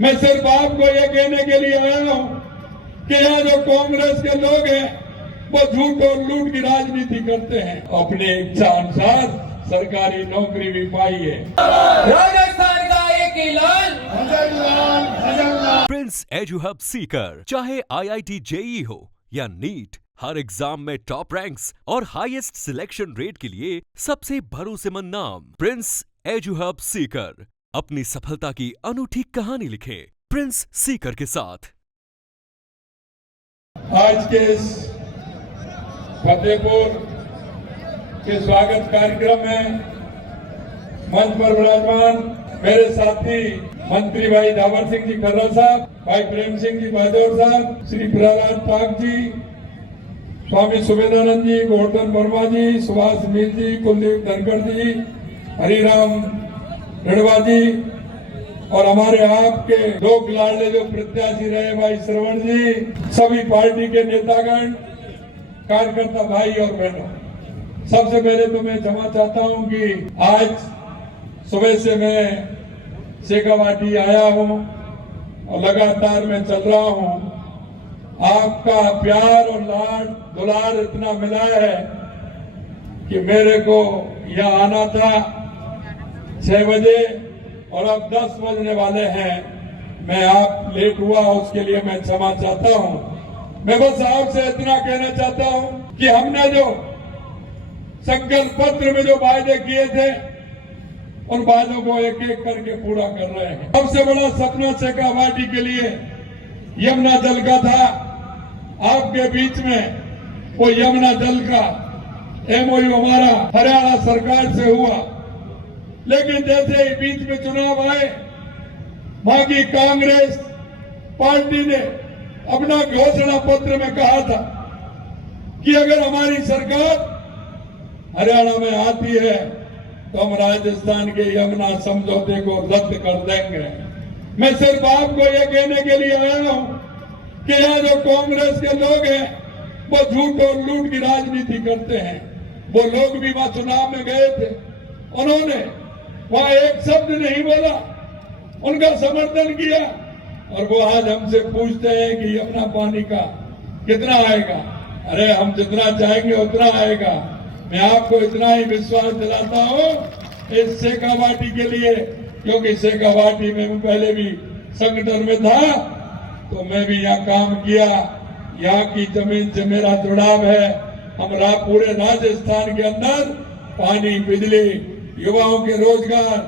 मैं सिर्फ आपको ये कहने के लिए आया हूं कि यहाँ जो कांग्रेस के लोग हैं वो झूठ और लूट की राजनीति करते हैं। अपनी इच्छा अनुसार सरकारी नौकरी भी पाई है। राजस्थान का एक ऐलान, प्रिंस एजू हब सीकर, चाहे IIT JEE हो या नीट, हर एग्जाम में टॉप रैंक्स और हाईएस्ट सिलेक्शन रेट के लिए सबसे भरोसेमंद नाम प्रिंस एजू हब सीकर। अपनी सफलता की अनूठी कहानी लिखें प्रिंस सीकर के साथ। आज के इस फतेहपुर के स्वागत कार्यक्रम में मंच पर विराजमान मेरे साथी मंत्री भाई दावर सिंह जी खर्रा साहब, भाई प्रेम सिंह जी बाजौर साहब, श्री प्रहलाद पाक जी, स्वामी सुबेदानंद जी, गोवर्धन वर्मा जी, सुभाष मीर जी, कुलदीप धनखड़ जी, हरिराम रड़वा जी और हमारे आपके लोक लाडले जो प्रत्याशी रहे भाई श्रवण जी, सभी पार्टी के नेतागण, कार्यकर्ता भाई और बहनों, सबसे पहले तो मैं क्षमा चाहता हूं कि आज सुबह से मैं शेखावाटी आया हूं और लगातार मैं चल रहा हूं। आपका प्यार और लाड दुलार इतना मिला है कि मेरे को यहाँ आना था 6 बजे और अब 10 बजने वाले हैं। मैं आप लेट हुआ उसके लिए मैं क्षमा चाहता हूं। मैं बस आपसे इतना कहना चाहता हूं कि हमने जो संकल्प पत्र में जो वायदे किए थे उन वायदों को एक एक करके पूरा कर रहे हैं। सबसे बड़ा सपना शेखावाटी के लिए यमुना जल का था। आपके बीच में वो यमुना जल का MOU हमारा हरियाणा सरकार से हुआ, लेकिन जैसे ही बीच में चुनाव आए, वहां की कांग्रेस पार्टी ने अपना घोषणा पत्र में कहा था कि अगर हमारी सरकार हरियाणा में आती है तो हम राजस्थान के यमुना समझौते को रद्द कर देंगे। मैं सिर्फ आपको यह कहने के लिए आया हूं कि यहाँ जो कांग्रेस के लोग हैं वो झूठ और लूट की राजनीति करते हैं। वो लोग भी वहां चुनाव में गए थे, उन्होंने वहां एक शब्द नहीं बोला, उनका समर्थन किया और वो आज हमसे पूछते हैं कि यमुना पानी का कितना आएगा। अरे हम जितना चाहेंगे उतना आएगा। मैं आपको इतना ही विश्वास दिलाता हूं इस शेखावाटी के लिए, क्योंकि शेखावाटी में मैं पहले भी संगठन में था तो मैं भी यहाँ काम किया। यहाँ की जमीन से मेरा जुड़ाव है। हम पूरे राजस्थान के अंदर पानी, बिजली, युवाओं के रोजगार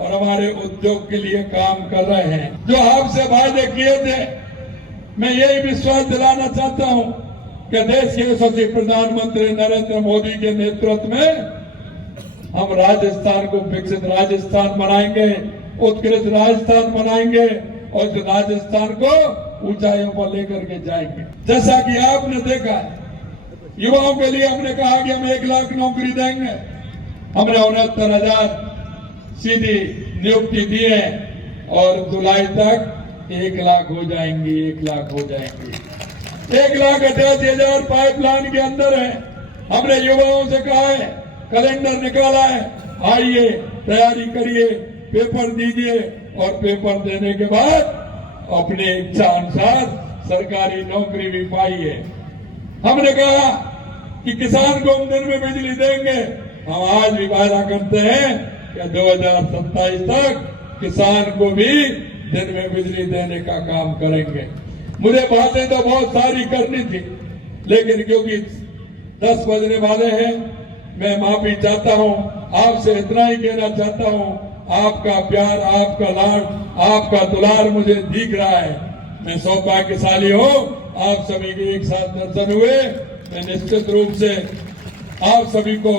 और हमारे उद्योग के लिए काम कर रहे हैं। जो आपसे वायदे किए थे, मैं यही विश्वास दिलाना चाहता हूं कि देश के यशस्वी प्रधानमंत्री नरेंद्र मोदी के नेतृत्व में हम राजस्थान को विकसित राजस्थान बनाएंगे, उत्कृष्ट राजस्थान बनाएंगे और इस राजस्थान को ऊंचाइयों पर लेकर के जाएंगे। जैसा कि आपने देखा, युवाओं के लिए हमने कहा कि हम 1 लाख नौकरी देंगे। हमने 69,000 सीधी नियुक्ति दी है और जुलाई तक 1 लाख हो जाएंगी, 1 लाख हो जाएंगी। 1,88,000 पाइपलाइन के अंदर है। हमने युवाओं से कहा है, कैलेंडर निकाला है, आइए तैयारी करिए, पेपर दीजिए और पेपर देने के बाद अपनी इच्छा अनुसार सरकारी नौकरी भी पाई है। हमने कहा कि किसान को हम दिन में बिजली देंगे। हम आज भी वादा करते हैं कि 2027 तक किसान को भी दिन में बिजली देने का काम करेंगे। मुझे बातें तो बहुत सारी करनी थी, लेकिन क्योंकि 10 बजने वाले हैं, मैं माफी चाहता हूं। आपसे इतना ही कहना चाहता हूं, आपका प्यार, आपका लाड, आपका दुलार मुझे दिख रहा है। मैं सौभाग्यशाली हूं, आप सभी के एक साथ दर्शन हुए। मैं निश्चित रूप से आप सभी को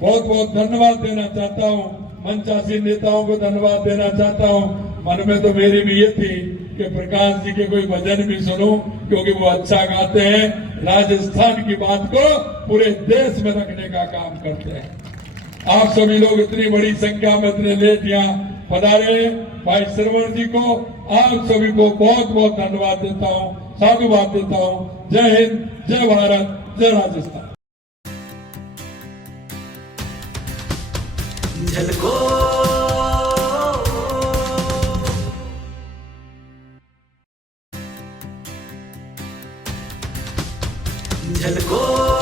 बहुत बहुत धन्यवाद देना चाहता हूं। मंचासी नेताओं को धन्यवाद देना चाहता हूं। मन में तो मेरी भी ये थी कि प्रकाश जी के कोई भजन भी सुनूं, क्योंकि वो अच्छा गाते हैं, राजस्थान की बात को पूरे देश में रखने का काम करते हैं। आप सभी लोग इतनी बड़ी संख्या में इतने लेट यहाँ पधारे, भाई श्रवण जी को, आप सभी को बहुत बहुत धन्यवाद देता हूँ, साधुवाद देता हूँ। जय हिंद, जय भारत, जय राजस्थान। झलको